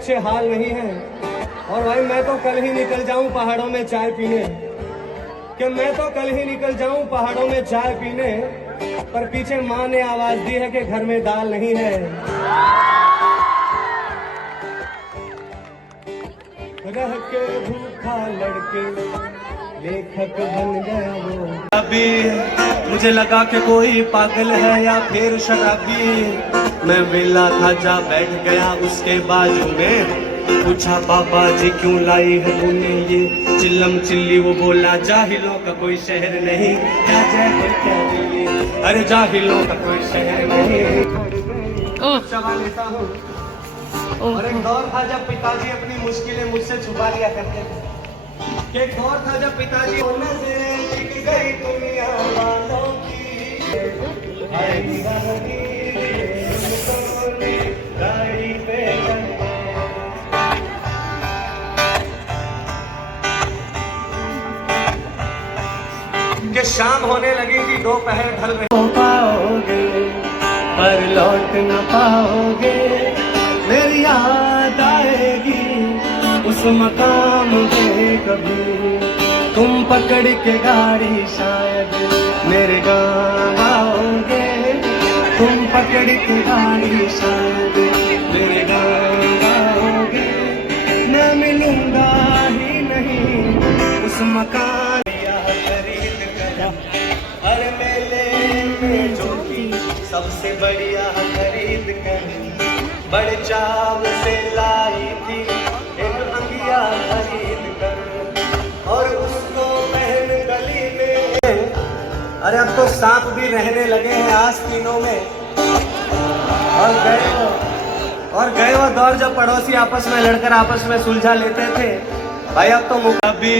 अच्छे हाल नहीं हैं। और भाई मैं तो कल ही निकल जाऊं पहाड़ों में चाय पीने, कि मैं तो कल ही निकल जाऊं पहाड़ों में चाय पीने, पर पीछे माँ ने आवाज दी है कि घर में दाल नहीं है। रह के भूखा लड़के लेखक बन गया वो। अभी मुझे लगा कि कोई पागल है या फिर शराबी। मैं वेला था जा बैठ गया उसके बाजू में, पूछा पापा जी क्यों लाई है तूने ये चिल्लम चिल्ली। वो बोला जाहिलों का कोई शहर नहीं, क्या जय क्या दिल्ली, अरे जाहिलों का कोई शहर नहीं। चबा लेता हूँ। और एक दौर था जब पिताजी अपनी मुश्किलें मुझसे छुपा लिया करते थे। एक दौर था जब पिताजी नजरें टिक गई दुनिया वालों की, गाड़ी पे कि शाम होने लगी थी, दोपहर ढल रही। पाओगे पर लौट न पाओगे, मेरी याद आएगी उस मकाम पे कभी। तुम पकड़ के गाड़ी शायद मेरे गाँव आओगे, तुम पकड़ के गाड़ी शायद मेरे गाँव आओगे। मैं मिलूंगा ही नहीं उस मकान खरीद कर, हर मेले में जो थी सबसे बढ़िया खरीद कर। बड़े चाव से लाई थी एक अंगिया खरीद कर, और उसको पहन गली में। अरे अब तो सांप भी रहने लगे हैं आस्तीनों में। और गए वो दौर जब पड़ोसी आपस में लड़कर आपस में सुलझा लेते थे। भाई अब तो मुकाबी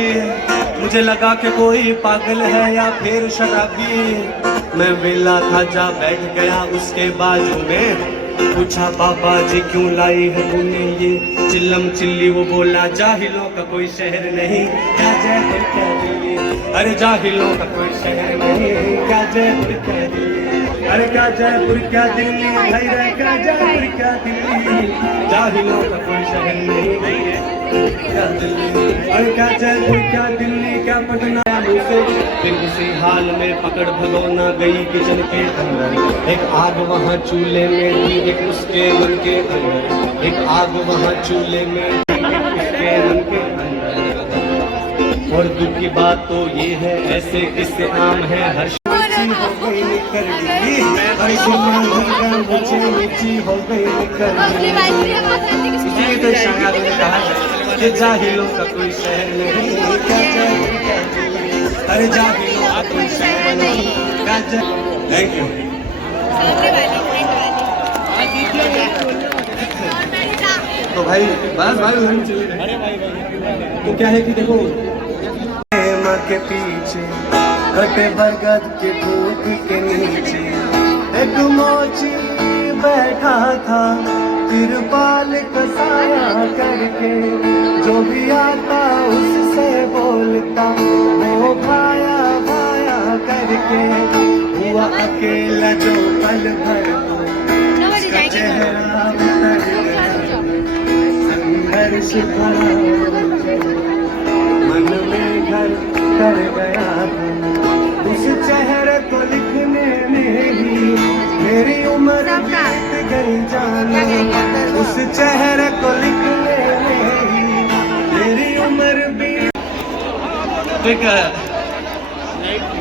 मुझे लगा कि कोई पागल है या फिर शराबी। मैं वेला था जा बैठ गया उसके बाजू में, पूछा पापा जी क्यों लाई है तूने ये चिल्लम चिल्ली। वो बोला जाहिलों का कोई शहर नहीं, क्या जयपुर क्या दिल्ली, अरे जाहिलों का कोई शहर नहीं, क्या जयपुर क्या दिल्ली, अरे क्या जयपुर क्या दिल्ली, भाई रे क्या जयपुर क्या दिल्ली, जाहिलों का कोई शहर नहीं, क्या दिल्ली, अरे क्या जयपुर क्या दिल्ली, क्या पटना मुझसे। फिर उसी हाल में पकड़ भगोना गई किचन के अंदर। एक आग वहाँ चूल्हे में थी, एक उसके मन के अंदर। एक आग वहाँ चूल्हे में थी, एक उसके मन के अंदर। और दुख की बात तो ये है ऐसे किससे आम है, हर हो गई निकल गई, मुझे हो गई निकल गई। इसीलिए तो शायद ने कहा कि जाहिलों का कोई शहर नहीं, अरे जाहिलों का कोई शहर नहीं। Thank you. तो भाई बस तो क्या है कि देखो माँ के पीछे कटे बरगद के फूट के नीचे एक मोची बैठा था, तिरपाल कसाया करके। जो भी आता उससे बोलता वो भाया भाया करके। हुआ अकेला जो पल भर को उसका चेहरा संघर्ष भरा मन में घर कर गया था। उस चेहरे को लिखने में ही मेरी उम्र बीत गई जाना। उस चेहरे को लिखने में ही मेरी उम्र बीत।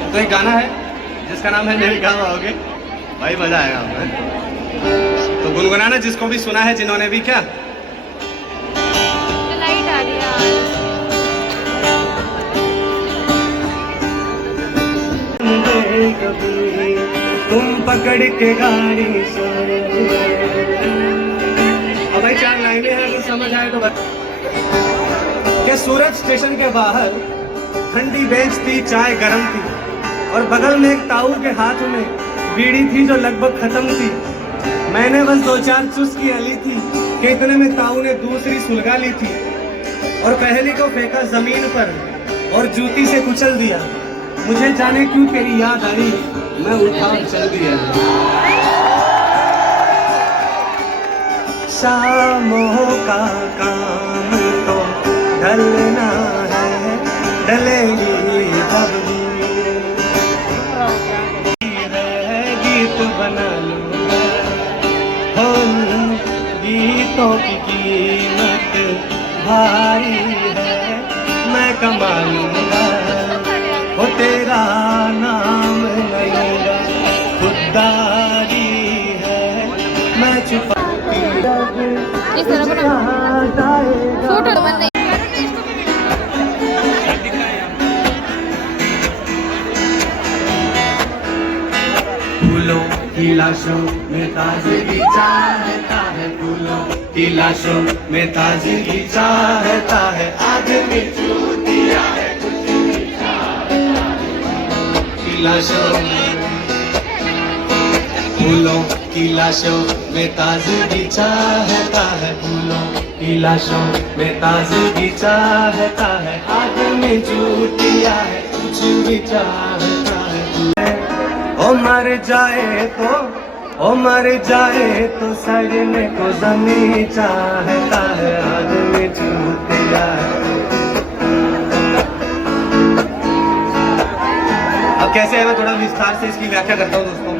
तो एक गाना है जिसका नाम है मेरे गाँव आओगे, भाई मजा आएगा हमें। तो गुनगुनाना जिसको भी सुना है, जिन्होंने भी क्या लाइट आ रही है। तुम पकड़ के गाड़ी अब भाई 4 लाइनें हैं, अगर समझ आए तो क्या। सूरत स्टेशन के बाहर ठंडी बेंच थी, चाय गरम थी, और बगल में एक ताऊ के हाथ में बीड़ी थी जो लगभग खत्म थी। मैंने बस 2-4 चुस्की अली थी कि इतने में ताऊ ने दूसरी सुलगा ली थी, और पहली को फेंका जमीन पर और जूती से कुचल दिया। मुझे जाने क्यों तेरी याद आई, मैं उठा चल दिया। शामों का काम तो ढलना है, ढलेगी तब भी गीत बना लूंगा, हो गीतों की कीमत भारी है, मैं कमा लूंगा, वो तेरा नाम लूंगा, खुददारी है, मैं छुपा इस तरह फोटो बन रही। फूलों की लाशों में ताजगी चाहता है, फूलों की लाशों में ताजगी चाहता है, आदमी चूतिया है, की लाशों फूलों की लाशों में ताजगी चाहता है, फूलों की लाशों में ताजगी चाहता है, आदमी चूतिया है, कुछ भी चाहता है, ओ मर जाए तो, ओ मर जाए तो सड़ने को जमीन चाहता है, आदमी चूतिया है। अब कैसे है, मैं थोड़ा विस्तार से इसकी व्याख्या करता हूँ दोस्तों।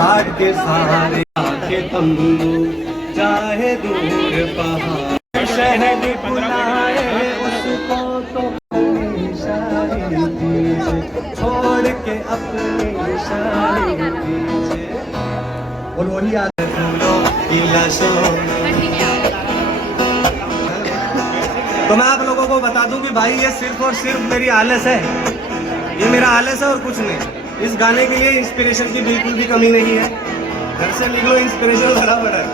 काट के सहारे आके तंबू चाहे दूर पहाड़, शहद बुलाए उसको तो शाही पीछे छोड़ के अपनी शाही पीछे, और वही याद फूलों की लाशों। तो मैं आप लोगों को बता दूं कि भाई ये सिर्फ और सिर्फ मेरी आलस है, ये मेरा आलस है और कुछ नहीं। इस गाने के लिए इंस्पिरेशन की बिल्कुल भी कमी नहीं है, घर से निकलो इंस्पिरेशन भरा पड़ा है।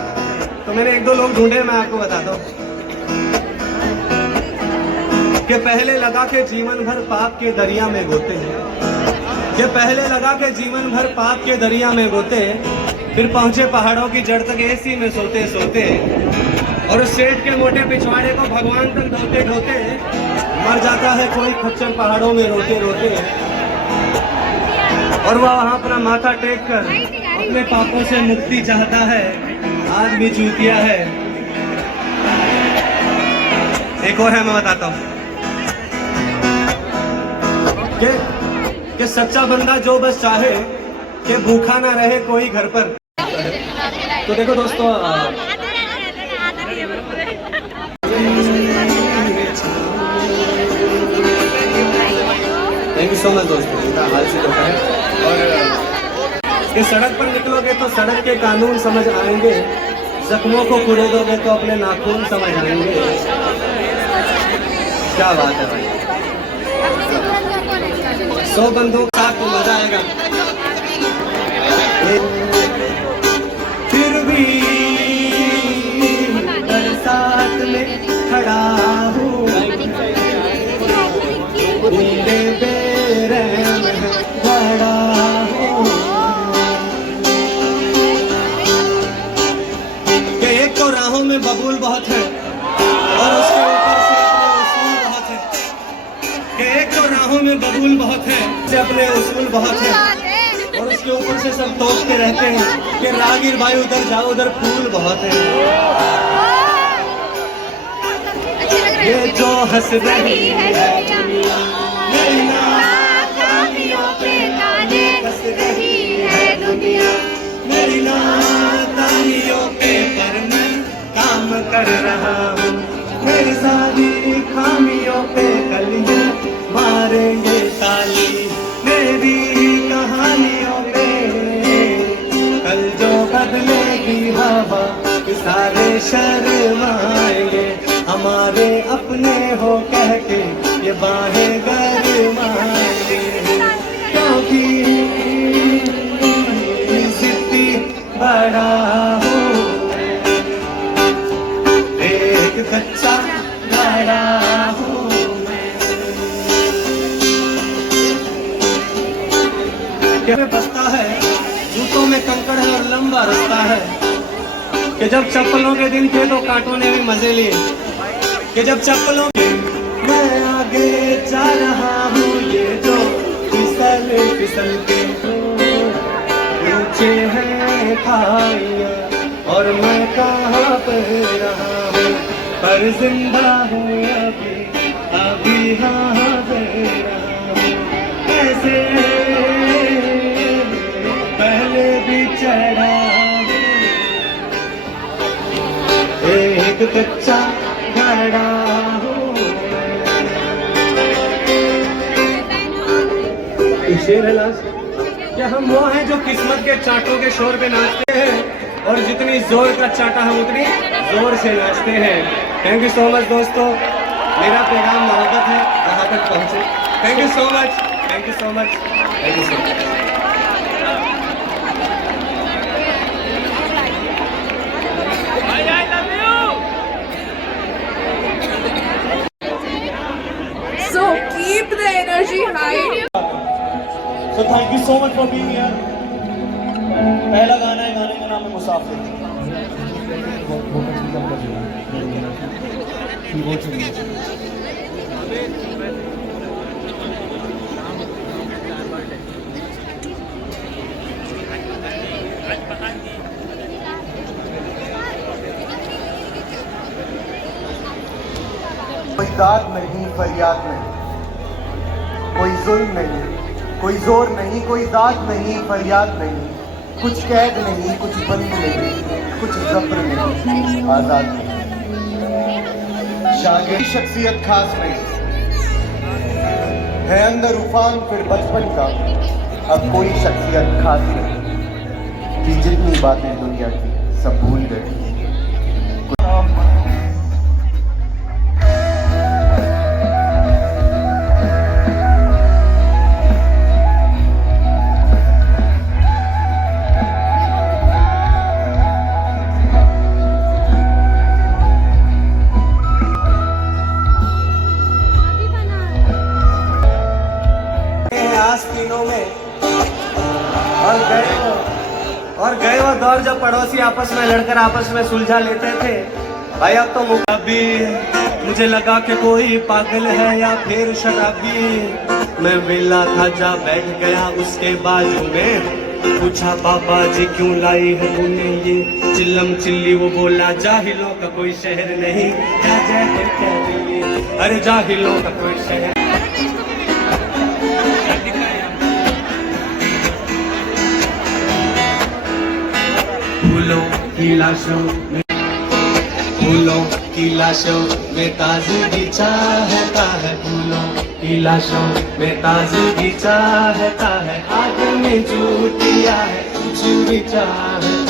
तो मैंने एक दो लोग ढूंढे, मैं आपको बताता हूँ कि पहले लगा के जीवन भर पाप के दरिया में गोते हैं, ये पहले लगा के जीवन भर पाप के दरिया में गोते, फिर पहुंचे पहाड़ों की जड़ तक एसी में सोते सोते, और उस सेठ के मोटे पिछवाड़े को भगवान तक ढोते ढोते मर जाता है कोई खच्चर पहाड़ों में रोते रोते, और वह वहां अपना माथा टेक कर अपने पापों से मुक्ति चाहता है, आज भी चूतिया है। एक और है, मैं बताता हूँ कि सच्चा बंदा जो बस चाहे कि भूखा ना रहे कोई घर पर। तो देखो दोस्तों, थैंक यू सो मच दोस्तों, इनका हाल से होता है। और इस सड़क पर निकलोगे तो सड़क के कानून समझ आएंगे, जख्मों को कुरेदोगे तो अपने नाखून समझ आएंगे। क्या बात है भाई, 100 बंदों का साथ तो मजा आएगा। फिर भी बरसात में खड़ा हूँ, बूंदे बेरहम खड़ा हूँ, कि एक तो राहों में बबूल बहुत है और उसके ऊपर से अपने उसूल बहुत है, कि एक तो राहों में बबूल बहुत है से अपने उसूल बहुत है, और उसके ऊपर से सब टोकते रहते हैं कि रागिर भाई उधर जाओ उधर फूल बहुत है। ये जो हंस रही है दुनिया, मेरी नाकामियों पे ताने हंस रही है दुनिया, मेरी नाकामियों पे पर मैं काम कर रहा हूँ, मेरी सारी खामियों पे कलियां मारेंगे ताली, मेरी कहानियों पे कल जो बदलेगी हवा, सारे शर्माएंगे, हमारे अपने हो कह के ये बाहें गरमाएंगे, क्योंकि जिद्दी बड़ा हूँ, एक कच्चा बड़ा हूँ मैं। बसता है जूतों में कंकड़ है और लंबा रास्ता है, कि जब चप्पलों के दिन थे तो कांटों ने भी मजे लिए, कि जब चप्पलों के मैं आगे जा रहा हूँ, ये जो फिसल फिसल के ऊंचे हैं खाइया और मैं कहाँ पे रहा हूँ, पर जिंदा हूँ अभी अभी हाँ पे रहा हूँ। कैसे पहले भी चढ़ा एक कच्चा घड़ा हूँ। शेर है लास्ट। क्या हम वो हैं जो किस्मत के चांटों के शोर पे नाचते हैं और जितनी जोर का चाटा हम उतनी जोर से नाचते हैं। थैंक यू सो मच दोस्तों, मेरा पैगाम मोहब्बत है वहाँ तक पहुँचे। Thank you so much, thank you so much, thank you so much. So keep the energy high. So thank you so much for being here. पहला गाना है, गाने का नाम है मुसाफिर। कोई दाद नहीं, फरियाद नहीं, कोई जुल्म नहीं, कोई जोर नहीं, कोई दाद नहीं, फरियाद नहीं, कुछ कैद नहीं, कुछ बंद नहीं, कुछ जब्र नहीं, आजाद नहीं। शागिर्द शख्सियत खास नहीं है, अंदर उफान फिर बचपन का, अब कोई शख्सियत खास नहीं, कि जितनी बातें दुनिया की सब भूल गए। आस्तीनों में और गए वो दौर जब पड़ोसी आपस में लड़कर आपस में सुलझा लेते थे। भाई अब तो मुकाबी मुझे लगा कि कोई पागल है या फिर शराबी। मैं वेला था जा बैठ गया उसके बाजू में, पूछा पापा जी क्यों लाई है तूने ये चिल्लम चिल्ली। वो बोला जाहिलों का कोई शहर नहीं, क्या जहर कह रही है, अरे जाहिलों का कोई शहर। फूलों की लाशों में, फूलों की लाशों में ताज़गी चाहता है, फूलों की लाशों में ताज़गी चाहता है, आग में झूठ दिया है कुछ भी चाहता है।